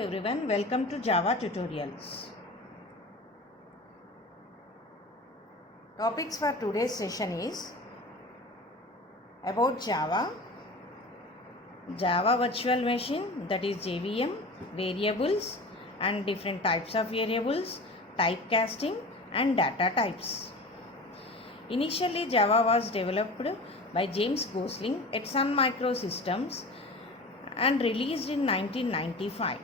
everyone, welcome to Java tutorials. Topics for today's session is about Java virtual machine, that is JVM, variables and different types of variables, typecasting and data types. Initially Java was developed by James Gosling at Sun Microsystems and released in 1995.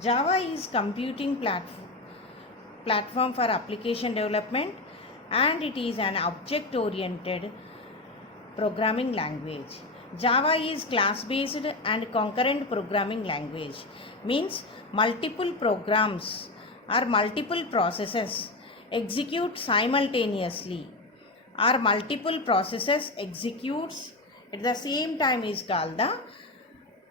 Java is computing platform for application development, and it is an object-oriented programming language. Java is class-based and concurrent programming language. Means multiple programs or multiple processes execute simultaneously, or multiple processes executes at the same time is called the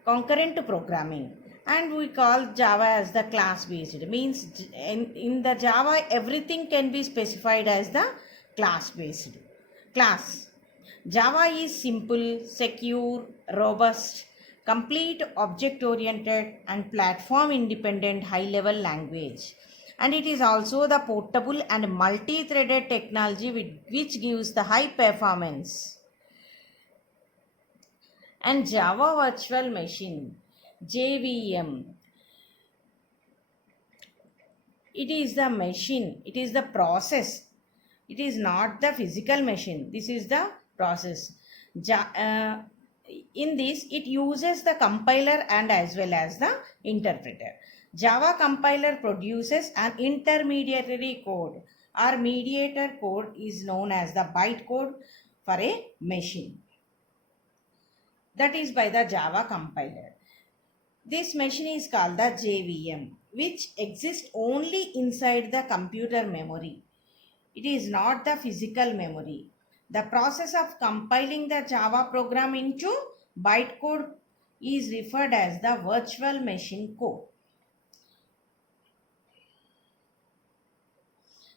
concurrent programming. And we call Java as the class based. Means in the Java everything can be specified as the class based. Java is simple, secure, robust, complete object oriented and platform independent high level language. And it is also the portable and multi-threaded technology which gives the high performance. And Java virtual machine, JVM, it is the machine, it is the process, it is not the physical machine, this is the process. In this it uses the compiler and as well as the interpreter. Java compiler produces an intermediary code or mediator code is known as the bytecode for a machine. That is by the Java compiler. This machine is called the JVM, which exists only inside the computer memory. It is not the physical memory. The process of compiling the Java program into bytecode is referred as the virtual machine code.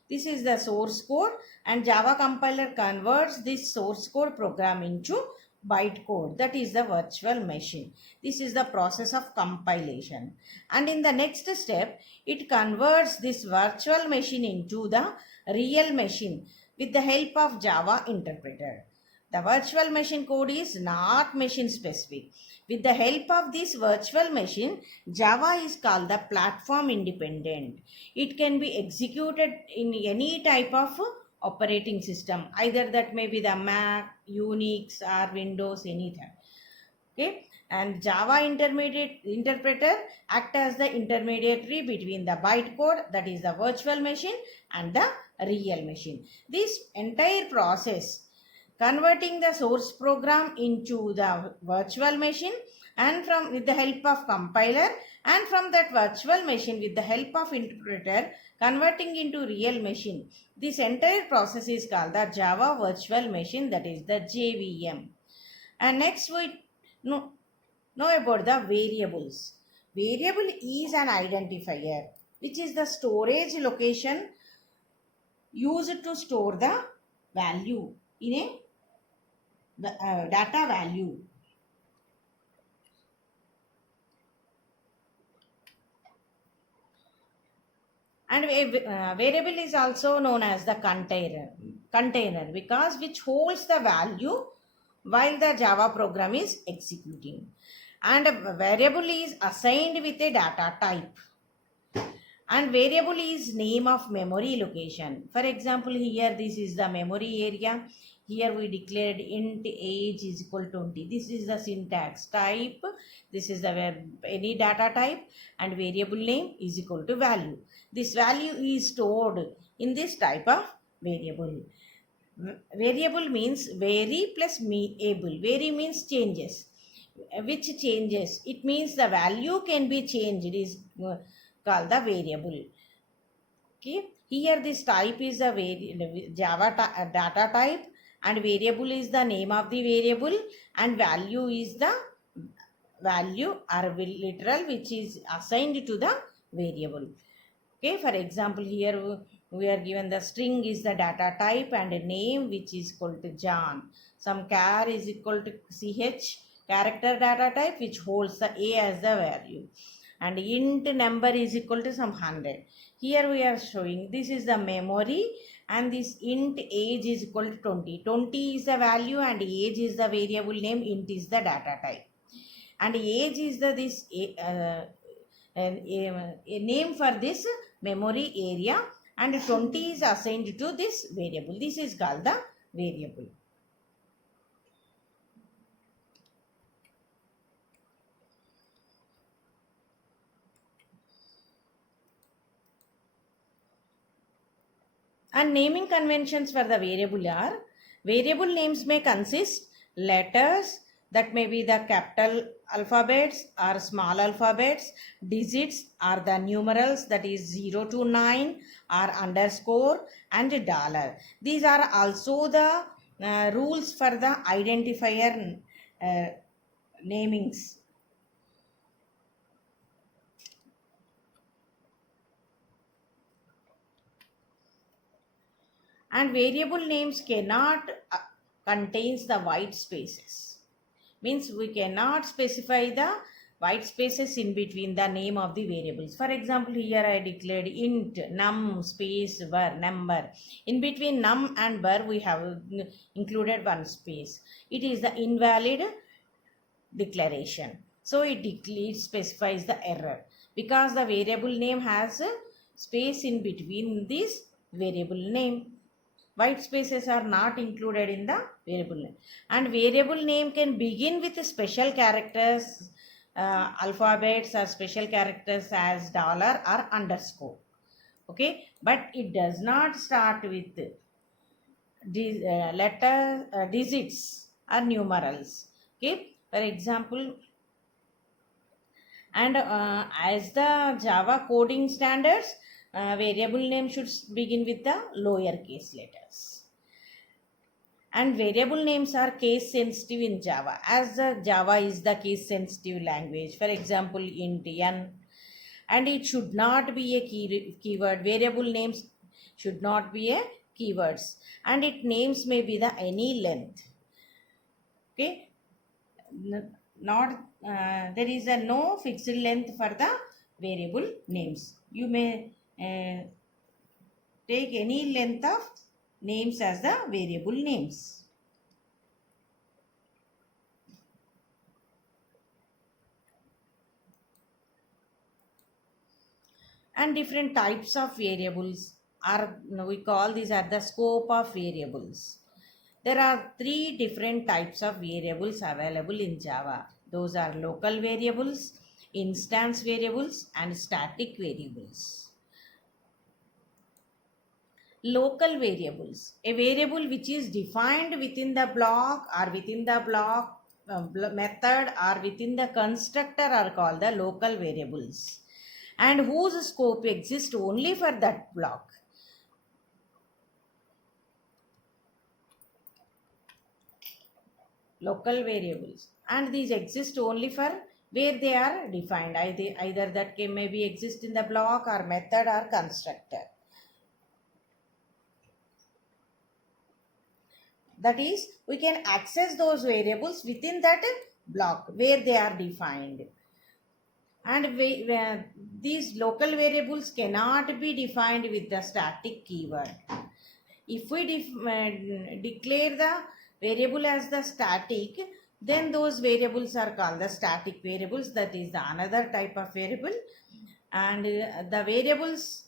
This is the source code, and Java compiler converts this source code program into bytecode, that is the virtual machine. This is the process of compilation, and in the next step it converts this virtual machine into the real machine with the help of Java interpreter. The virtual machine code is not machine specific. With the help of this virtual machine, Java is called the platform independent. It can be executed in any type of operating system, either that may be the Mac, Unix or Windows, anything. Okay, and Java interpreter act as the intermediary between the bytecode, that is the virtual machine, and the real machine. This entire process converting the source program into the virtual machine, and with the help of compiler, and from that virtual machine with the help of interpreter converting into real machine. This entire process is called the Java virtual machine, that is the JVM. And next we know about the variables. Variable is an identifier which is the storage location used to store the value in a data value. And a variable is also known as the container because which holds the value while the Java program is executing. And a variable is assigned with a data type. And variable is name of memory location. For example, here this is the memory area. Here we declared int age is equal to 20. This is the syntax type. This is the any data type, and variable name is equal to value. This value is stored in this type of variable. Variable means vary plus able. Vary means changes. Which changes? It means the value can be changed. It is called the variable. Okay. Here this type is a Java data type, and variable is the name of the variable, and value is the value or literal which is assigned to the variable. Okay, for example, here we are given the string is the data type and a name which is equal to John. Some char is equal to ch, character data type which holds the a as the value, and int number is equal to some 100. Here we are showing this is the memory, and this int age is equal to 20. 20 is the value and age is the variable name, int is the data type, and age is the this a name for this memory area, and 20 is assigned to this variable. This is called the variable. And naming conventions for the variable are, variable names may consist letters, that may be the capital alphabets or small alphabets, digits are the numerals, that is 0 to 9, or underscore and dollar. These are also the rules for the identifier namings. And variable names cannot contains the white spaces, means we cannot specify the white spaces in between the name of the variables. For example, here I declared int num space var number. In between num and var we have included one space. It is the invalid declaration. So it specifies the error because the variable name has a space in between this variable name. White spaces are not included in the variable name. And variable name can begin with special characters, alphabets or special characters as dollar or underscore. Okay, but it does not start with digits or numerals. Okay, for example, and as the Java coding standards, variable name should begin with the lowercase letters. And variable names are case sensitive in Java, as the Java is the case sensitive language. For example, int n, and it should not be a keyword. Variable names should not be a keywords, and it names may be the any length. Okay, not there is a no fixed length for the variable names. You may take any length of names as the variable names. And different types of variables are, we call these are the scope of variables. There are 3 different types of variables available in Java. Those are local variables, instance variables, and static variables. Local variables, a variable which is defined within the block or within the block method or within the constructor are called the local variables, and whose scope exists only for that block. Local variables, and these exist only for where they are defined, either that can maybe exist in the block or method or constructor. That is, we can access those variables within that block where they are defined. And these local variables cannot be defined with the static keyword. If we declare the variable as the static, then those variables are called the static variables. That is the another type of variable. And the variables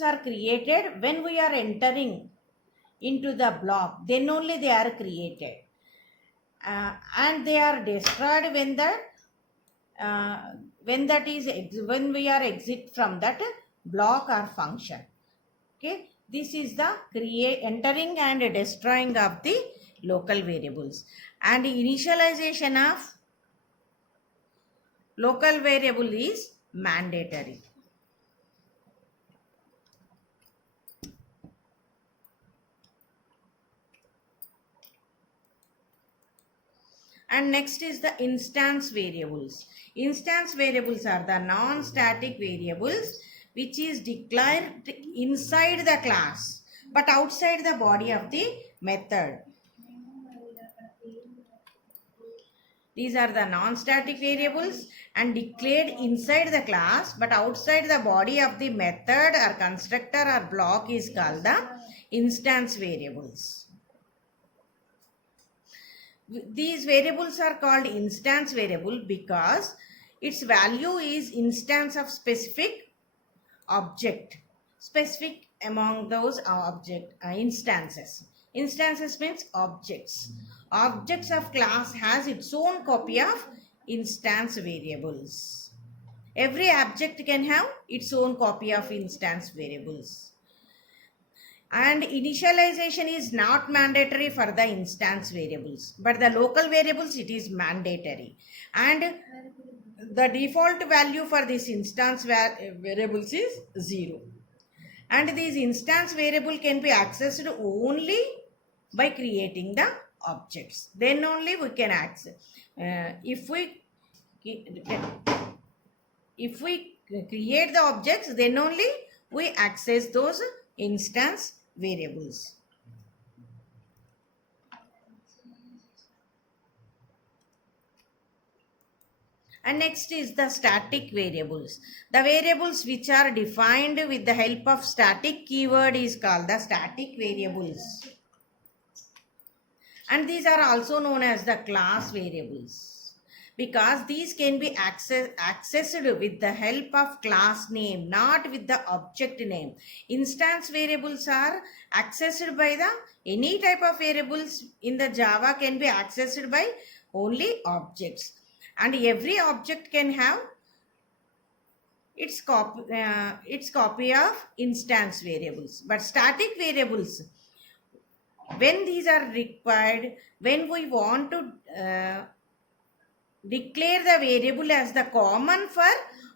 are created when we are entering into the block, then only they are created, and they are destroyed when when we are exit from that block or function. Okay, this is the entering and destroying of the local variables. And initialization of local variable is mandatory. And next is the instance variables. Instance variables are the non-static variables which is declared inside the class but outside the body of the method. These are the non-static variables and declared inside the class but outside the body of the method or constructor or block is called the instance variables. These variables are called instance variable because its value is instance of specific object, specific among those instances. Instances means objects. Objects of class has its own copy of instance variables. Every object can have its own copy of instance variables. And initialization is not mandatory for the instance variables, but the local variables it is mandatory. And the default value for this instance variables is 0. And these instance variable can be accessed only by creating the objects. Then only we can access. If we create the objects, then only we access those instance variables. And next is the static variables. The variables which are defined with the help of static keyword is called the static variables. And these are also known as the class variables because these can be accessed with the help of class name, not with the object name. Instance variables are accessed by the any type of variables in the Java can be accessed by only objects. And every object can have its copy of instance variables. But static variables, when these are required, when we want to declare the variable as the common for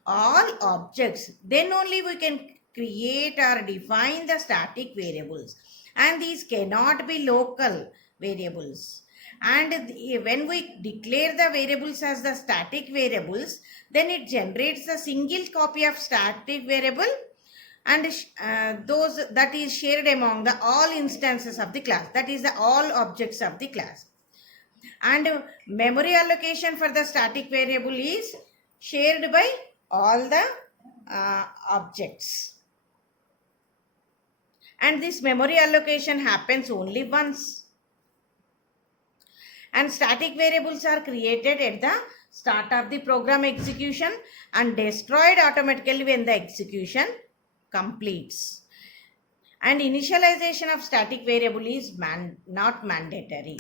all objects, then only we can create or define the static variables. And these cannot be local variables. And when we declare the variables as the static variables, then it generates a single copy of static variable and those that is shared among the all instances of the class, that is the all objects of the class. And memory allocation for the static variable is shared by all the objects. And this memory allocation happens only once. And static variables are created at the start of the program execution and destroyed automatically when the execution completes. And initialization of static variable is not mandatory.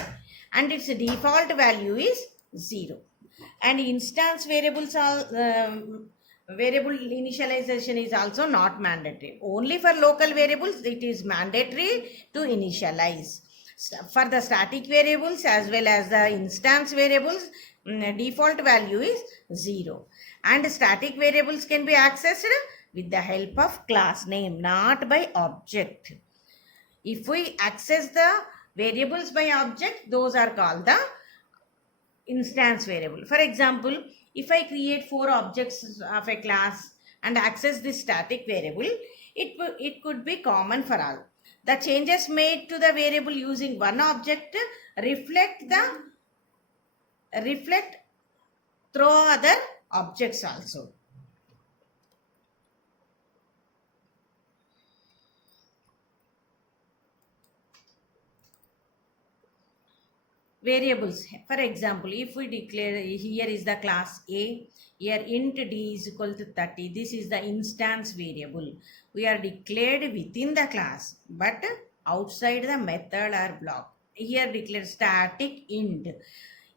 And its default value is 0. And instance variables are variable initialization is also not mandatory. Only for local variables it is mandatory to initialize. For the static variables as well as the instance variables, default value is 0. And static variables can be accessed with the help of class name, not by object. If we access the variables by object, those are called the instance variable. For example, if I create 4 objects of a class and access this static variable, it could be common for all. The changes made to the variable using one object reflect through other objects also. Variables. For example, if we declare here is the class A, here int d is equal to 30. This is the instance variable. We are declared within the class, but outside the method or block. Here declare static int.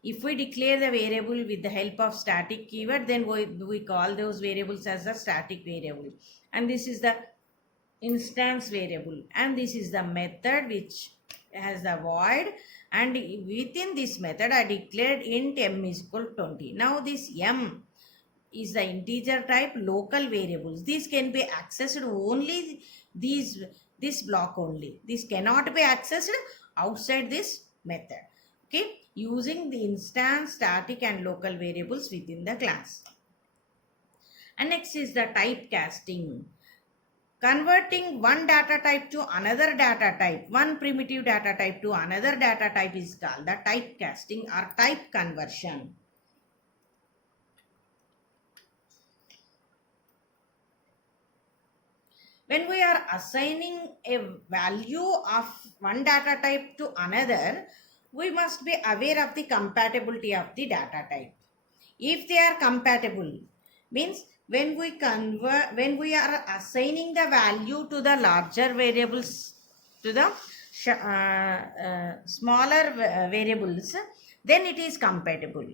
If we declare the variable with the help of static keyword, then we call those variables as a static variable. And this is the instance variable. And this is the method which has the void. And within this method, I declared int m is equal to 20. Now this m is the integer type local variables. These can be accessed only this block only. This cannot be accessed outside this method. Okay, using the instance, static and local variables within the class. And next is the typecasting. Converting one data type to another data type, one primitive data type to another data type is called the typecasting or type conversion. When we are assigning a value of one data type to another, we must be aware of the compatibility of the data type. If they are compatible, means when we are assigning the value to the larger variables to the smaller variables, then it is compatible.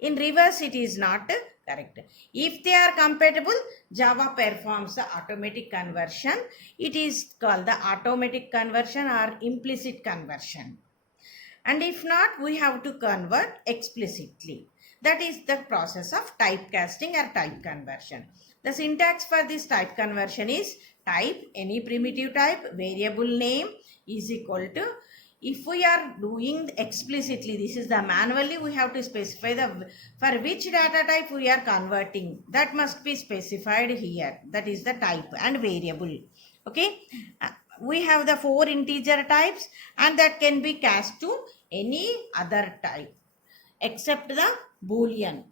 In reverse, it is not correct. If they are compatible, Java performs the automatic conversion. It is called the automatic conversion or implicit conversion. And if not, we have to convert explicitly. That is the process of typecasting or type conversion. The syntax for this type conversion is type any primitive type, variable name is equal to, if we are doing explicitly, this is the manually, we have to specify the for which data type we are converting, that must be specified here. That is the type and variable. Okay, we have the 4 integer types, and that can be cast to any other type except the boolean.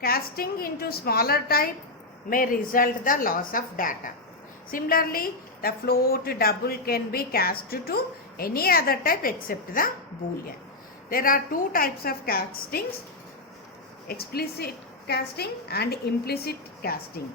Casting into smaller type may result the loss of data. Similarly, the float double can be cast to any other type except the boolean. There are 2 types of castings: explicit casting and implicit casting.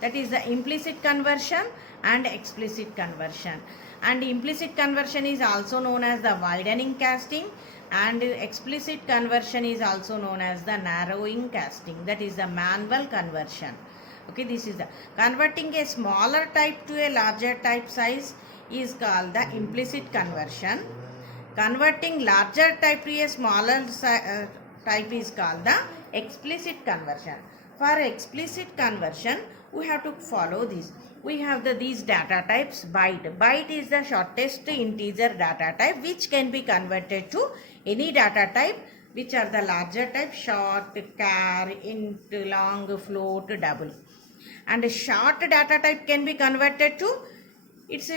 That is the implicit conversion and explicit conversion. And implicit conversion is also known as the widening casting, and explicit conversion is also known as the narrowing casting. That is the manual conversion. Okay, this is the converting a smaller type to a larger type size is called the implicit conversion. Converting larger type to a smaller type is called the explicit conversion. For explicit conversion, we have to follow this. We have these data types. Byte. Byte is the shortest integer data type which can be converted to any data type, which are the larger type: short, char, int, long, float, double. And a short data type can be converted to its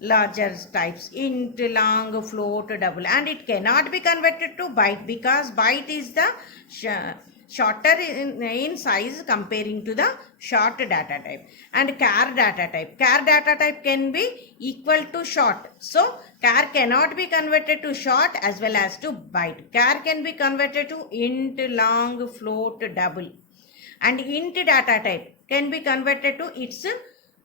larger types: int, long, float, double. And it cannot be converted to byte because byte is the shorter in size comparing to the short data type. And char data type can be equal to short, so char cannot be converted to short as well as to byte. Char can be converted to int, long, float, double. And int data type can be converted to its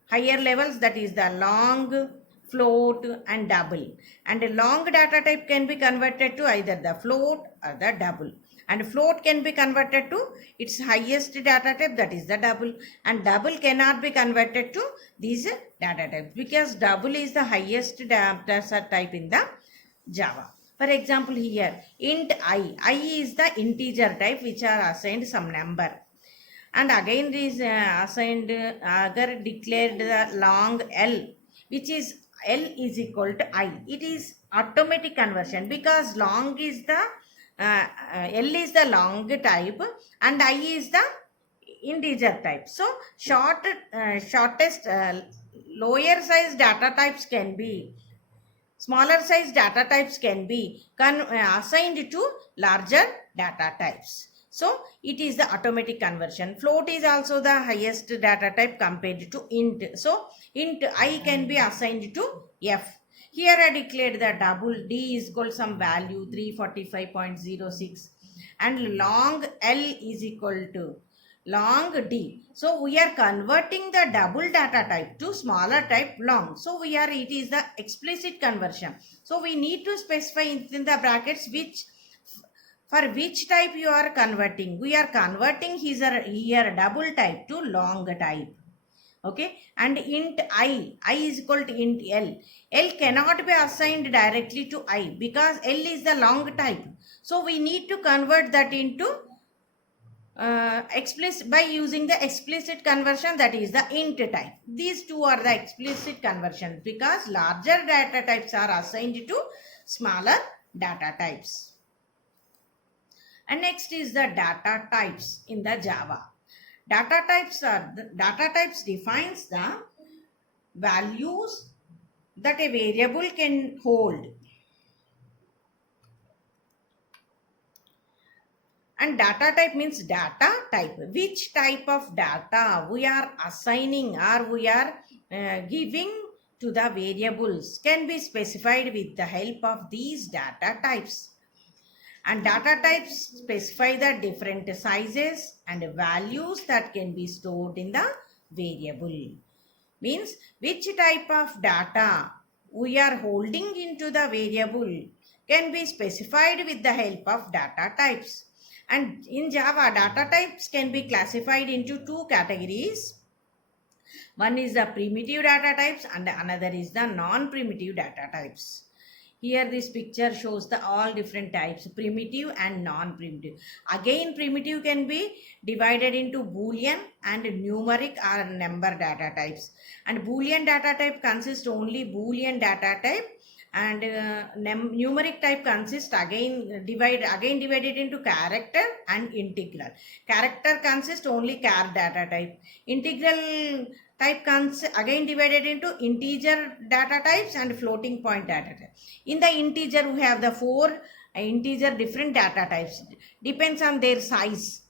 higher levels, that is the long, float, and double. And a long data type can be converted to either the float or the double. And float can be converted to its highest data type, that is the double. And double cannot be converted to these data types because double is the highest data type in the Java. For example, here int I is the integer type which are assigned some number. And again this assigned agar declared the long L, which is L is equal to I. It is automatic conversion because long is the L is the long type and I is the integer type. So shortest lower size data types can be, smaller size data types can be assigned to larger data types. So it is the automatic conversion. Float is also the highest data type compared to int. So int I can be assigned to F. Here I declared the double D is equal to some value 345.06 and long L is equal to long D. So we are converting the double data type to smaller type long. So it is the explicit conversion. So we need to specify in the brackets for which type you are converting. We are converting here double type to long type. Okay, and int I is equal to int L. L cannot be assigned directly to I because L is the long type. So we need to convert that into explicit by using the explicit conversion, that is the int type. These two are the explicit conversions because larger data types are assigned to smaller data types. And next is the data types in the Java. Data types defines the values that a variable can hold. And data type means data type, which type of data we are assigning or we are giving to the variables can be specified with the help of these data types. And data types specify the different sizes and values that can be stored in the variable. Means which type of data we are holding into the variable can be specified with the help of data types. And in Java, data types can be classified into two categories. One is the primitive data types and another is the non-primitive data types. Here this picture shows the all different types, primitive and non-primitive. Again, primitive can be divided into Boolean and numeric or number data types. And Boolean data type consists only Boolean data type, and numeric type consists again divided into character and integral. Character consists only char data type. Integral type again divided into integer data types and floating point data type. In the integer, we have the four integer different data types. Depends on their size.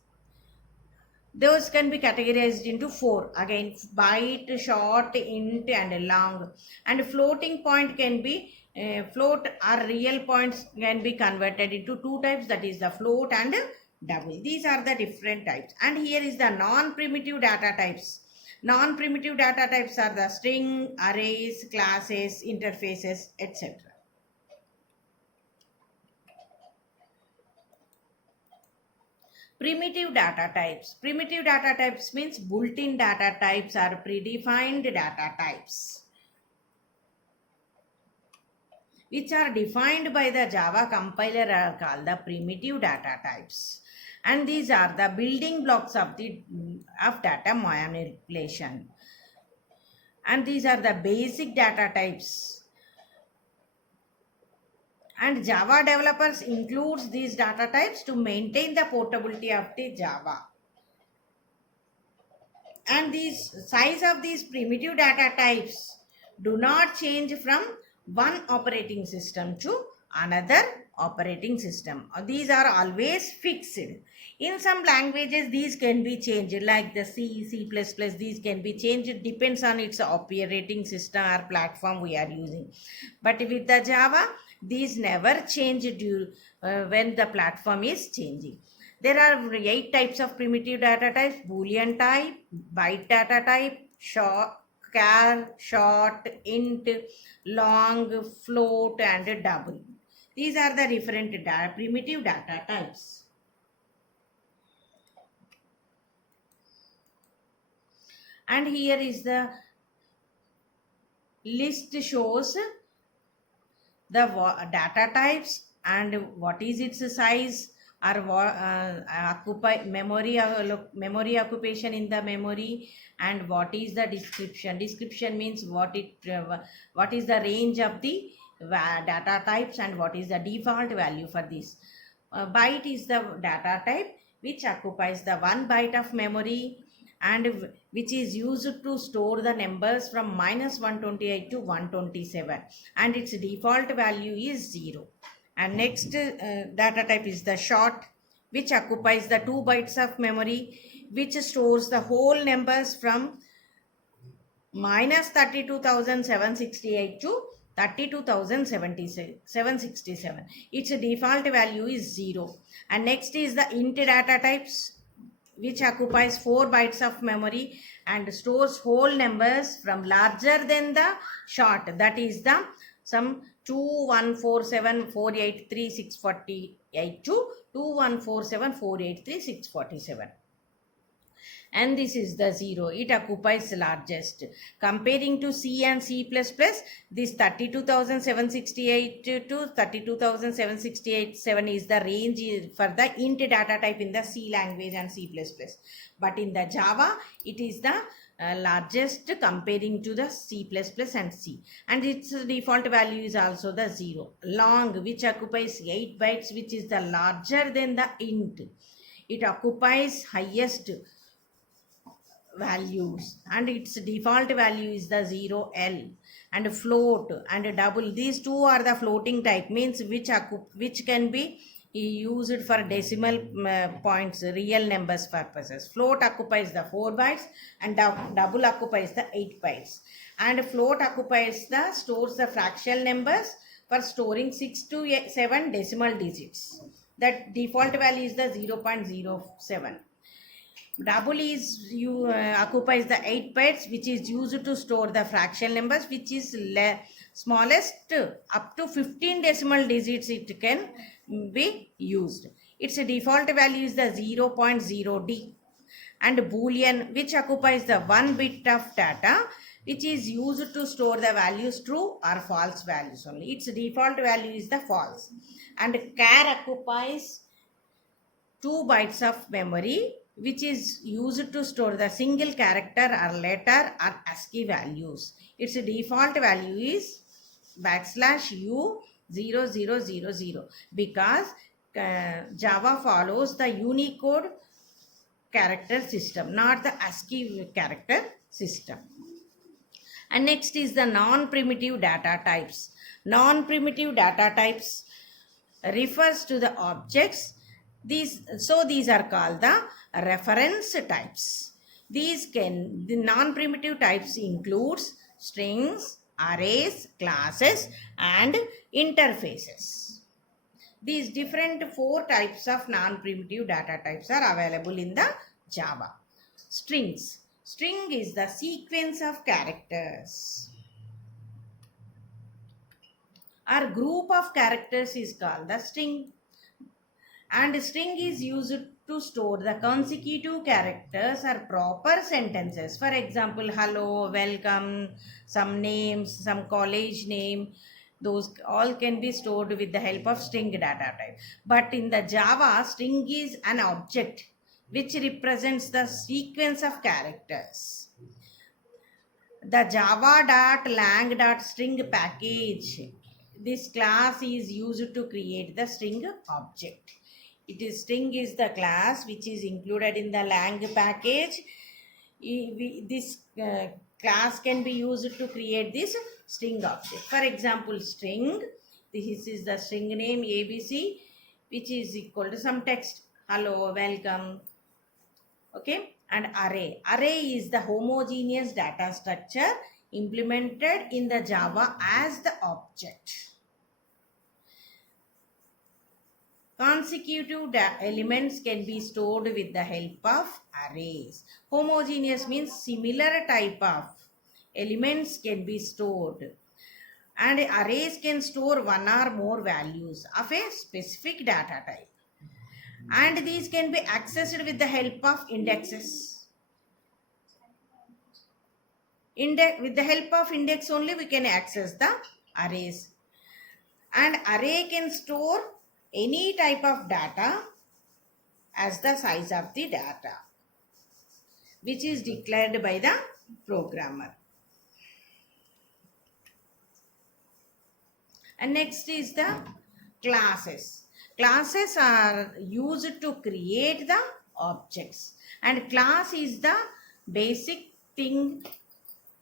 Those can be categorized into four. Again, byte, short, int, and long. And floating point can be float or real points can be converted into two types, that is the float and double. These are the different types. And here is the non-primitive data types. Non-primitive data types are the string, arrays, classes, interfaces, etc. Primitive data types. Primitive data types means built-in data types or predefined data types, which are defined by the Java compiler, are called the primitive data types. And these are the building blocks of data manipulation. And these are the basic data types. And Java developers includes these data types to maintain the portability of the Java. And these size of these primitive data types do not change from one operating system to another operating system. These are always fixed. In some languages, these can be changed, like the C, C++, these can be changed. It depends on its operating system or platform we are using. But with the Java, these never change when the platform is changing. There are 8 types of primitive data types: Boolean type, byte data type, short, char, short, int, long, float, and double. These are the different primitive data types. And here is the list shows the data types and what is its size, or occupy memory occupation in the memory, and what is the description. Description means what is the range of the data types and what is the default value for this. Byte is the data type which occupies the 1 byte of memory and which is used to store the numbers from -128 to 127, and its default value is 0. And next data type is the short, which occupies the 2 bytes of memory, which stores the whole numbers from -32,768 to 32,767. Its default value is 0. And next is the int data types, which occupies 4 bytes of memory and stores whole numbers from larger than the short, that is the some 2147483 to 2147483 and this is the 0. It occupies largest. Comparing to C and C++, this 32,768 to 32,767 is the range for the int data type in the C language and C++. But in the Java, it is the largest comparing to the C++ and C. And its default value is also the 0. Long, which occupies 8 bytes, which is the larger than the int. It occupies highest values and its default value is the 0L. And float and double, these two are the floating type, means which can be used for decimal points, real numbers purposes. Float occupies the 4 bytes and double occupies the 8 bytes. And float occupies the stores the fractional numbers for storing 6 to 7 decimal digits. That default value is the 0.07. Double is you occupies the 8 bytes, which is used to store the fractional numbers, which is smallest up to 15 decimal digits it can be used. Its default value is the 0.0d. And boolean, which occupies the 1 bit of data, which is used to store the values true or false values only. Its default value is the false. And char occupies 2 bytes of memory, which is used to store the single character or letter or ASCII values. Its default value is \u0000 because Java follows the Unicode character system, not the ASCII character system. And next is the non-primitive data types. Non-primitive data types refers to the objects. These are called the reference types. The non-primitive types includes strings, arrays, classes, and interfaces. These different 4 types of non-primitive data types are available in the Java. Strings. String is the sequence of characters. Our group of characters is called the string. And string is used to store the consecutive characters or proper sentences. For example, hello, welcome, some names, some college name. Those all can be stored with the help of string data type. But in the Java, string is an object which represents the sequence of characters. The java.lang.string package, this class is used to create the string object. String is the class which is included in the lang package. This class can be used to create this string object. For example, string, this is the string name ABC, which is equal to some text, hello, welcome. Okay, and array. Array is the homogeneous data structure implemented in the Java as the object. Consecutive elements can be stored with the help of arrays. Homogeneous means similar type of elements can be stored. And arrays can store one or more values of a specific data type. And these can be accessed with the help of indexes. With the help of index only we can access the arrays. And array can store any type of data as the size of the data, which is declared by the programmer. And next is the classes. Classes are used to create the objects. And class is the basic thing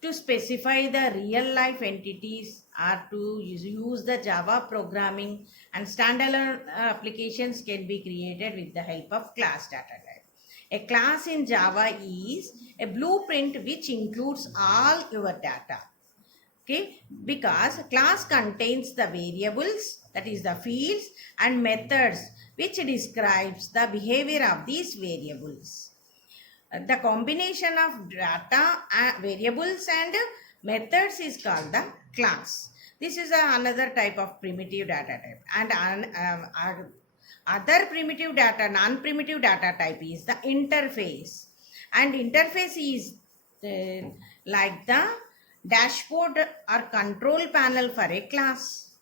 to specify the real life entities or to use the Java programming, and standalone applications can be created with the help of class data type. A class in Java is a blueprint which includes all your data. Okay, because class contains the variables, that is the fields, and methods which describes the behavior of these variables. The combination of data, variables and methods is called the class. This is another type of primitive data type. And other primitive data, non-primitive data type is the interface. And interface is like the dashboard or control panel for a class.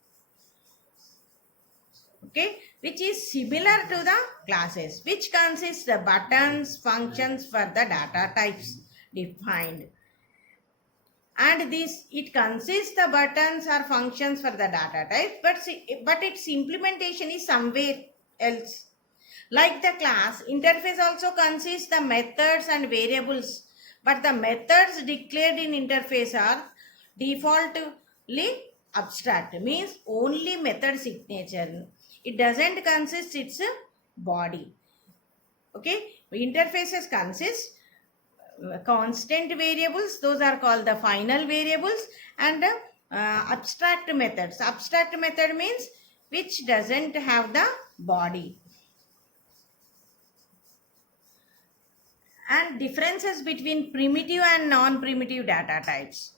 Okay, which is similar to the classes, which consists the buttons, functions for the data types defined. And it consists the buttons or functions for the data type, but its implementation is somewhere else. Like the class, interface also consists the methods and variables, but the methods declared in interface are defaultly abstract, means only method signature. It doesn't consist its body. Okay, interfaces consist constant variables, those are called the final variables, and abstract methods. Abstract method means which doesn't have the body. And differences between primitive and non-primitive data types.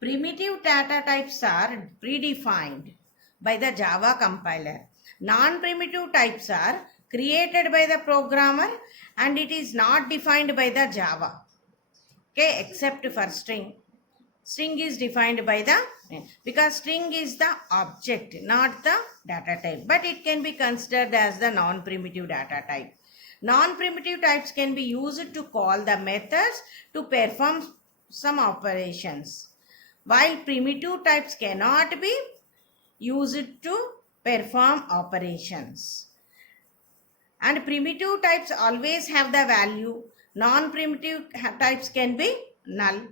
Primitive data types are predefined by the Java compiler. Non-primitive types are created by the programmer and it is not defined by the Java. Okay, except for string. String is defined by the, because string is the object, not the data type, but it can be considered as the non-primitive data type. Non-primitive types can be used to call the methods to perform some operations, while primitive types cannot be used to perform operations. And primitive types always have the value. Non-primitive types can be null.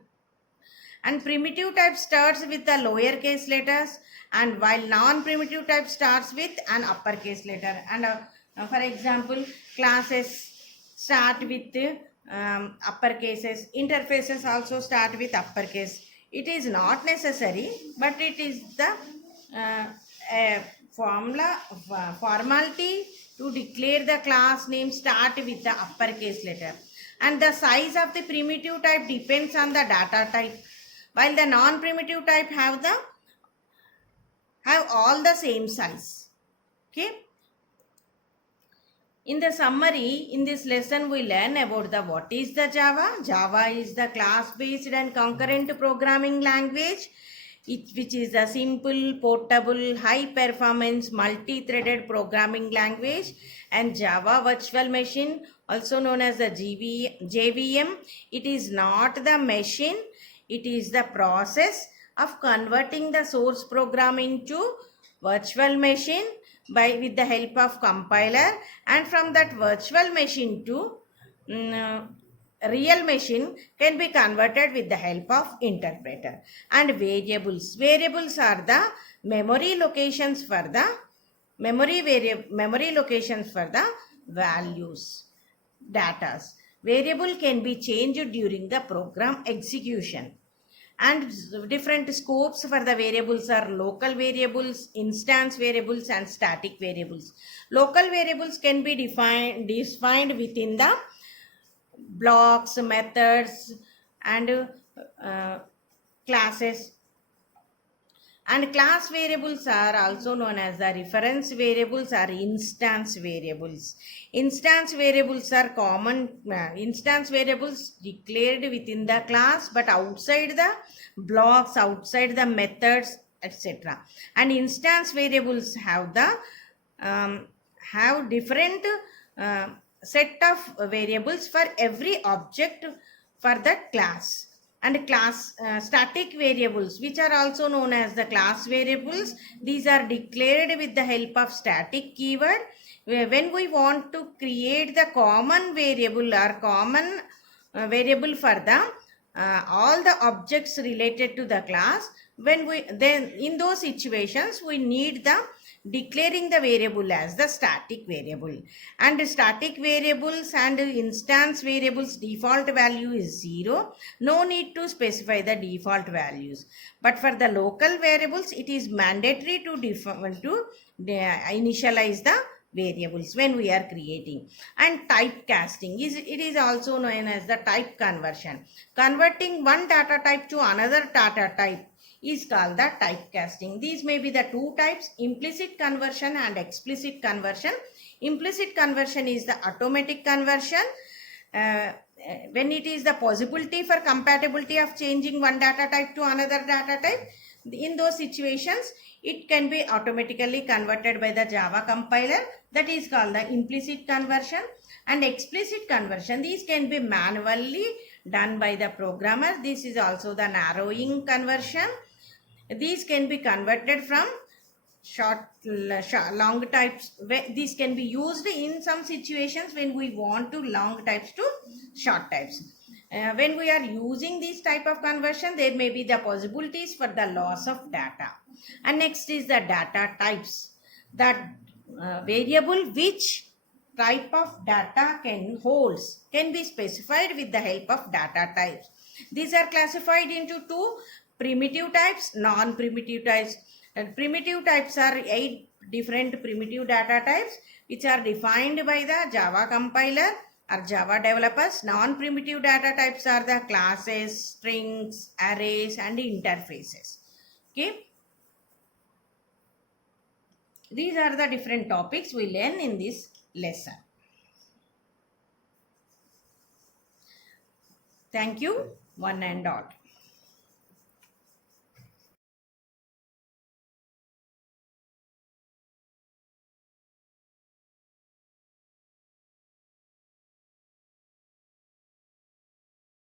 And primitive type starts with the lowercase letters, and while non-primitive type starts with an uppercase letter. And for example, classes start with uppercases. Interfaces also start with uppercase. It is not necessary, but it is the formality to declare the class name start with the uppercase letter. And the size of the primitive type depends on the data type, while the non-primitive type have all the same size. Okay. In the summary, in this lesson we learn about the what is the Java. Java is the class-based and concurrent programming language, which is a simple, portable, high-performance, multi-threaded programming language. And Java Virtual Machine, also known as the JVM, it is not the machine, it is the process of converting the source program into virtual machine with the help of compiler, and from that virtual machine to real machine can be converted with the help of interpreter. And variables are the memory locations for the memory locations for the values, datas. Variable can be changed during the program execution. And different scopes for the variables are local variables, instance variables, and static variables. Local variables can be defined within the blocks, methods, and classes. And class variables are also known as the reference variables or instance variables. Instance variables are common instance variables declared within the class but outside the blocks, outside the methods, etc. And instance variables have different set of variables for every object for that class. And class static variables, which are also known as the class variables, these are declared with the help of static keyword. When we want to create the common variable or common variable for the all the objects related to the class, then in those situations we need the declaring the variable as the static variable. And static variables and instance variables default value is 0. No need to specify the default values. But for the local variables, it is mandatory to initialize the variables when we are creating. And typecasting it is also known as the type conversion. Converting one data type to another data type is called the typecasting. These may be the two types, implicit conversion and explicit conversion. Implicit conversion is the automatic conversion when it is the possibility for compatibility of changing one data type to another data type. In those situations, it can be automatically converted by the Java compiler. That is called the implicit conversion. And explicit conversion, these can be manually done by the programmer. This is also the narrowing conversion. These can be converted from long types. These can be used in some situations when we want to long types to short types. When we are using this type of conversion, there may be the possibilities for the loss of data. And next is the data types. That variable which type of data can be specified with the help of data types. These are classified into two: primitive types, non-primitive types. And primitive types are 8 different primitive data types which are defined by the Java compiler or Java developers. Non-primitive data types are the classes, strings, arrays, and interfaces. Okay. These are the different topics we learn in this lesson. Thank you, one and all.